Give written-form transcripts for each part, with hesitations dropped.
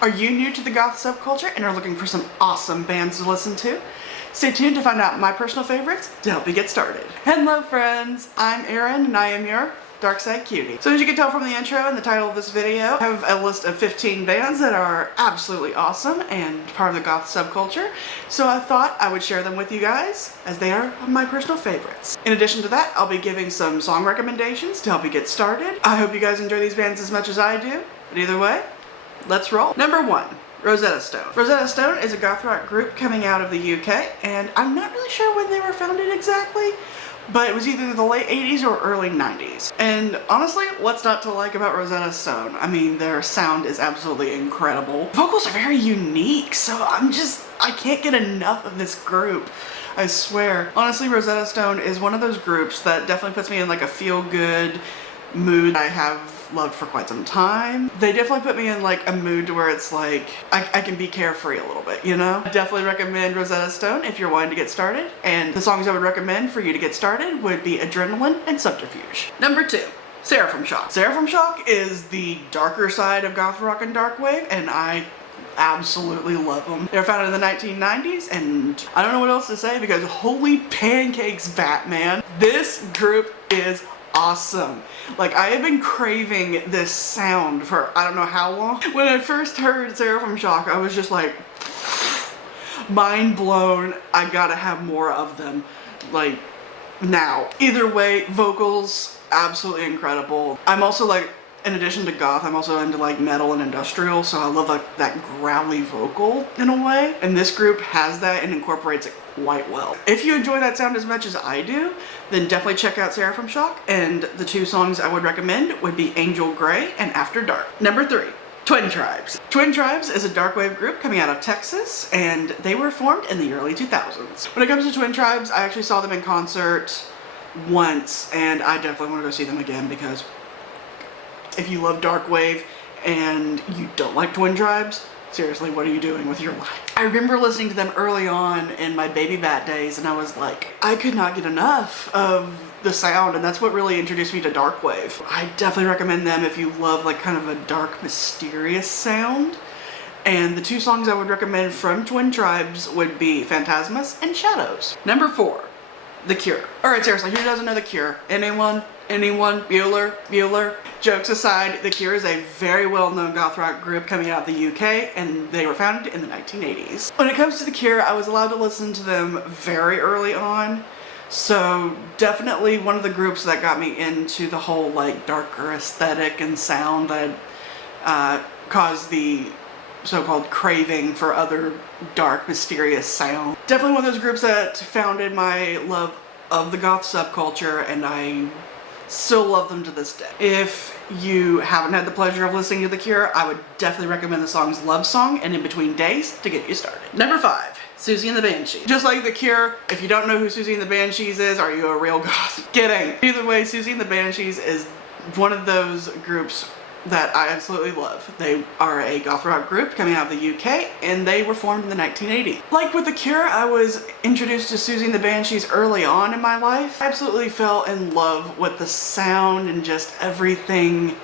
Are you new to the goth subculture and are looking for some awesome bands to listen to? Stay tuned to find out my personal favorites to help you get started. Hello friends, I'm Erin and I am your Dark Side Cutie. So as you can tell from the intro and the title of this video, I have a list of 15 bands that are absolutely awesome and part of the goth subculture. So I thought I would share them with you guys as they are my personal favorites. In addition to that, I'll be giving some song recommendations to help you get started. I hope you guys enjoy these bands as much as I do, but either way, let's roll. Number 1. Rosetta Stone. Rosetta Stone is a goth rock group coming out of the UK, and I'm not really sure when they were founded exactly, but it was either the late 80s or early 90s. And honestly, what's not to like about Rosetta Stone? I mean, their sound is absolutely incredible. Vocals are very unique, so I can't get enough of this group. I swear. Honestly, Rosetta Stone is one of those groups that definitely puts me in like a feel-good mood I have loved for quite some time. They definitely put me in like a mood to where it's like I can be carefree a little bit, you know? I definitely recommend Rosetta Stone if you're wanting to get started, and the songs I would recommend for you to get started would be Adrenaline and Subterfuge. Number 2. Seraphim Shock. Seraphim Shock is the darker side of goth rock and darkwave, and I absolutely love them. They were founded in the 1990s, and I don't know what else to say because holy pancakes, Batman. This group is awesome. Like, I have been craving this sound for I don't know how long. When I first heard Seraphim Shock, I was just like mind blown. I gotta have more of them, like, now. Either way, vocals absolutely incredible. I'm also like, in addition to goth, I'm also into like metal and industrial, so I love like that growly vocal in a way, and this group has that and incorporates it quite well. If you enjoy that sound as much as I do, then definitely check out Seraphim Shock, and the 2 songs I would recommend would be Angel Grey and After Dark. Number 3. Twin Tribes. Twin Tribes is a darkwave group coming out of Texas, and they were formed in the early 2000s. When it comes to Twin Tribes, I actually saw them in concert once, and I definitely want to go see them again because if you love darkwave and you don't like Twin Tribes, seriously, what are you doing with your life? I remember listening to them early on in my Baby Bat days, and I was like, I could not get enough of the sound, and that's what really introduced me to darkwave. I definitely recommend them if you love like kind of a dark, mysterious sound. And the 2 songs I would recommend from Twin Tribes would be Phantasmus and Shadows. Number 4. The Cure. Alright, seriously, who doesn't know The Cure? Anyone? Anyone? Bueller? Bueller? Jokes aside, The Cure is a very well-known goth rock group coming out of the UK, and they were founded in the 1980s. When it comes to The Cure, I was allowed to listen to them very early on, so definitely one of the groups that got me into the whole like darker aesthetic and sound that caused the so-called craving for other dark, mysterious sound. Definitely one of those groups that founded my love of the goth subculture, and I still love them to this day. If you haven't had the pleasure of listening to The Cure, I would definitely recommend the songs Love Song and In Between Days to get you started. Number 5. Susie and the Banshees. Just like The Cure, if you don't know who Susie and the Banshees is, are you a real goth? Kidding. Either way, Susie and the Banshees is one of those groups that I absolutely love. They are a goth rock group coming out of the UK, and they were formed in the 1980s. Like with The Cure, I was introduced to Susie and the Banshees early on in my life. I absolutely fell in love with the sound and just everything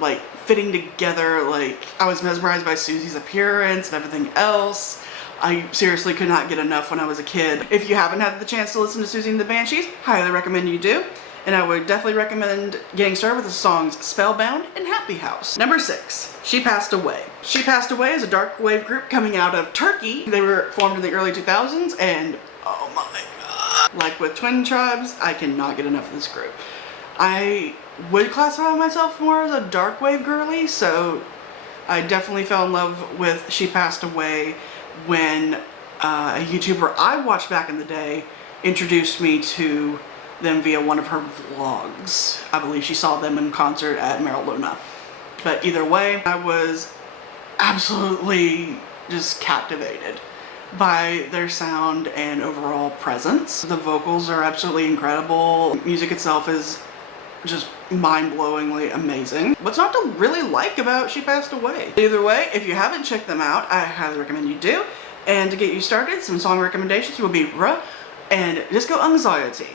like fitting together. Like, I was mesmerized by Susie's appearance and everything else. I seriously could not get enough when I was a kid. If you haven't had the chance to listen to Susie and the Banshees, highly recommend you do. And I would definitely recommend getting started with the songs Spellbound and Happy House. Number 6. She Passed Away. She Passed Away is a darkwave group coming out of Turkey. They were formed in the early 2000s, and oh my god. Like with Twin Tribes, I cannot get enough of this group. I would classify myself more as a darkwave girly, so I definitely fell in love with She Passed Away when a YouTuber I watched back in the day introduced me to them via one of her vlogs. I believe she saw them in concert at Mariluna. But either way, I was absolutely just captivated by their sound and overall presence. The vocals are absolutely incredible. The music itself is just mind-blowingly amazing. What's not to really like about She Passed Away? Either way, if you haven't checked them out, I highly recommend you do. And to get you started, some song recommendations will be Ruh and Disco Anxiety.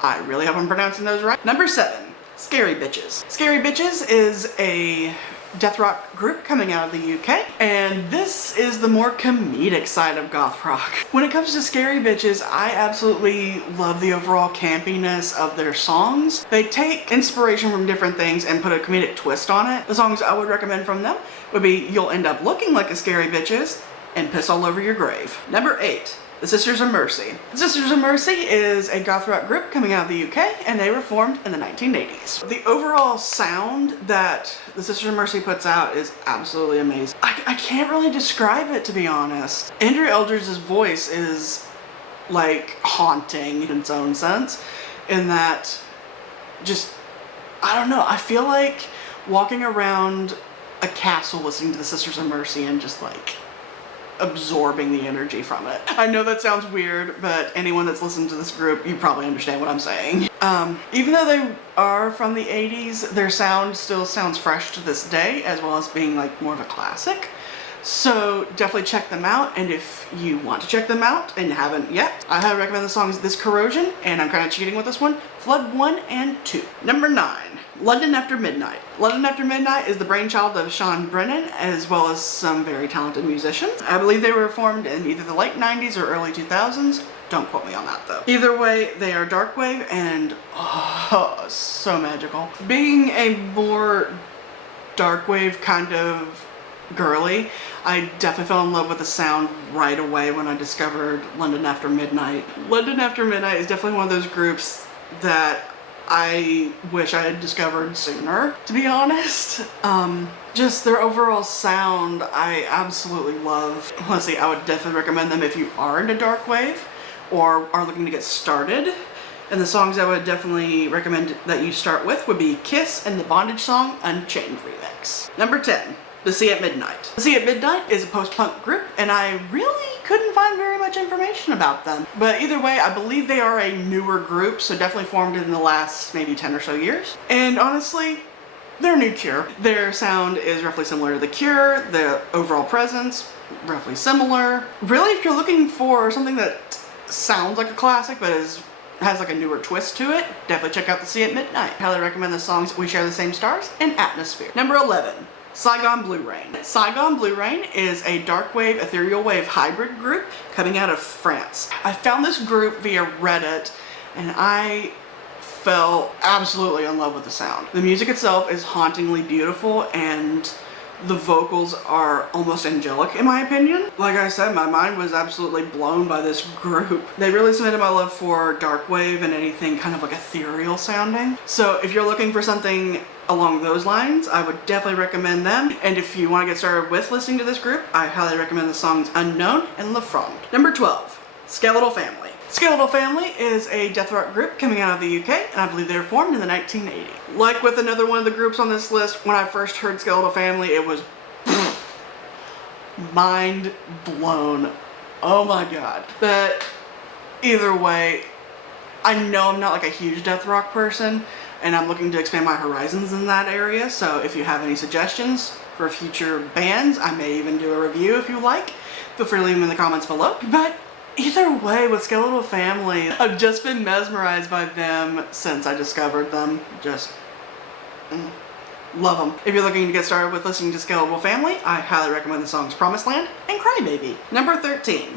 I really hope I'm pronouncing those right. Number 7. Scary Bitches. Scary Bitches is a Deathrock group coming out of the UK, and this is the more comedic side of goth rock. When it comes to Scary Bitches, I absolutely love the overall campiness of their songs. They take inspiration from different things and put a comedic twist on it. The songs I would recommend from them would be You'll End Up Looking Like a Scary Bitches and Piss All Over Your Grave. Number 8. The Sisters of Mercy. The Sisters of Mercy is a goth rock group coming out of the UK, and they were formed in the 1980s. The overall sound that the Sisters of Mercy puts out is absolutely amazing. I can't really describe it, to be honest. Andrew Eldridge's voice is like haunting in its own sense, in that just, I don't know, I feel like walking around a castle listening to the Sisters of Mercy and just like absorbing the energy from it. I know that sounds weird, but anyone that's listened to this group, you probably understand what I'm saying. Even though they are from the 80s, their sound still sounds fresh to this day, as well as being like more of a classic. So definitely check them out, and if you want to check them out and haven't yet, I highly recommend the songs This Corrosion, and I'm kind of cheating with this one, Flood 1 and 2. Number 9. London After Midnight. London After Midnight is the brainchild of Sean Brennan, as well as some very talented musicians. I believe they were formed in either the late 90s or early 2000s. Don't quote me on that though. Either way, they are Darkwave and so magical. Being a more Darkwave kind of girly, I definitely fell in love with the sound right away when I discovered London After Midnight. London After Midnight is definitely one of those groups that I wish I had discovered sooner, to be honest. Just their overall sound, I absolutely love. Let's see, I would definitely recommend them if you are into Darkwave or are looking to get started. And the songs I would definitely recommend that you start with would be Kiss and the Bondage song Unchained remix. Number 10. The Sea at Midnight. The Sea at Midnight is a post-punk group, and I really couldn't find very much information about them. But either way, I believe they are a newer group, so definitely formed in the last maybe 10 or so years. And honestly, they're new Cure. Their sound is roughly similar to The Cure, the overall presence, roughly similar. Really, if you're looking for something that sounds like a classic, but has like a newer twist to it, definitely check out The Sea at Midnight. Highly recommend the songs We Share the Same Stars and Atmosphere. Number 11. Saigon Blue Rain. Saigon Blue Rain is a darkwave, ethereal wave hybrid group coming out of France. I found this group via Reddit, and I fell absolutely in love with the sound. The music itself is hauntingly beautiful, and the vocals are almost angelic in my opinion. Like I said, my mind was absolutely blown by this group. They really cemented my love for darkwave and anything kind of like ethereal sounding. So if you're looking for something along those lines, I would definitely recommend them. And if you want to get started with listening to this group, I highly recommend the songs Unknown and Le Fronde. Number 12. Skeletal Family. Skeletal Family is a death rock group coming out of the UK, and I believe they were formed in the 1980s. Like with another one of the groups on this list, when I first heard Skeletal Family, it was mind blown. Oh my god. But either way, I know I'm not like a huge death rock person, and I'm looking to expand my horizons in that area, so if you have any suggestions for future bands, I may even do a review if you like. Feel free to leave them in the comments below. But either way, with Skeletal Family, I've just been mesmerized by them since I discovered them. Just love them. If you're looking to get started with listening to Skeletal Family, I highly recommend the songs Promised Land and Crybaby. Number 13.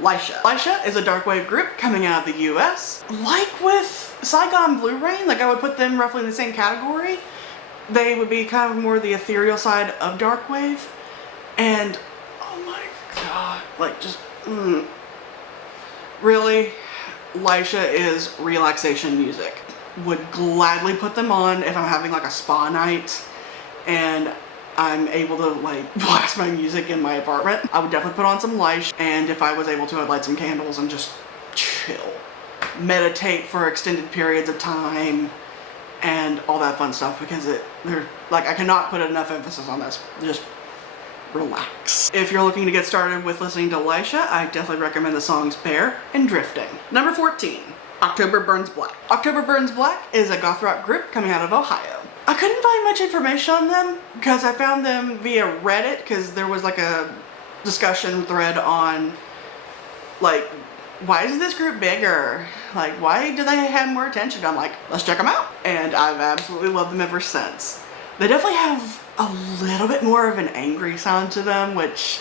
Lisha. Lisha is a darkwave group coming out of the US. Like with Saigon Blue Rain, like I would put them roughly in the same category. They would be kind of more the ethereal side of darkwave. And oh my god, like just really, Lisha is relaxation music. Would gladly put them on if I'm having like a spa night and I'm able to like blast my music in my apartment. I would definitely put on some Lisha, and if I was able to, I'd light some candles and just chill. Meditate for extended periods of time and all that fun stuff, because they're like, I cannot put enough emphasis on this. Just relax. If you're looking to get started with listening to Lisha, I definitely recommend the songs Bear and Drifting. Number 14. October Burns Black. October Burns Black is a goth rock group coming out of Ohio. I couldn't find much information on them because I found them via Reddit, because there was like a discussion thread on like, why is this group bigger? Like, why do they have more attention? I'm like, let's check them out. And I've absolutely loved them ever since. They definitely have a little bit more of an angry sound to them, which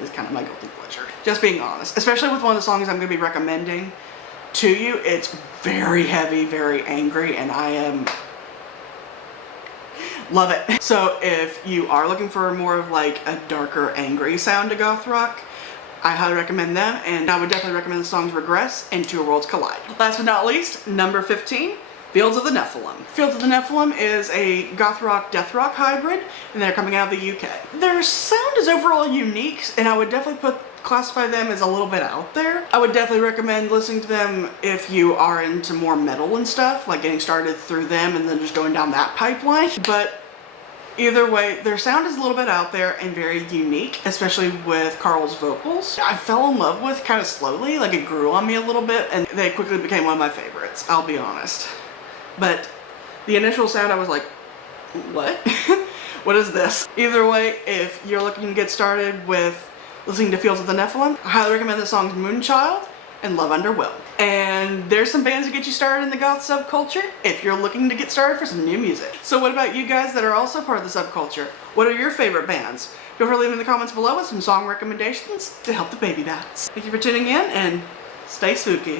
is kind of my guilty pleasure. Just being honest, especially with one of the songs I'm going to be recommending to you. It's very heavy, very angry, and I am love it. So if you are looking for more of like a darker, angry sound to goth rock, I highly recommend them, and I would definitely recommend the songs Regress and Two Worlds Collide. Last but not least, number 15, Fields of the Nephilim. Fields of the Nephilim is a goth rock, death rock hybrid, and they're coming out of the UK. Their sound is overall unique, and I would definitely classify them as a little bit out there. I would definitely recommend listening to them if you are into more metal and stuff, like getting started through them and then just going down that pipeline. But either way, their sound is a little bit out there and very unique, especially with Carl's vocals. I fell in love with kind of slowly, like it grew on me a little bit, and they quickly became one of my favorites, I'll be honest. But the initial sound, I was like, what? What is this? Either way, if you're looking to get started with listening to Fields of the Nephilim, I highly recommend the songs Moonchild and Love Under Will. And there's some bands to get you started in the goth subculture if you're looking to get started for some new music. So what about you guys that are also part of the subculture? What are your favorite bands? Feel free to leave in the comments below with some song recommendations to help the baby bats. Thank you for tuning in, and stay spooky.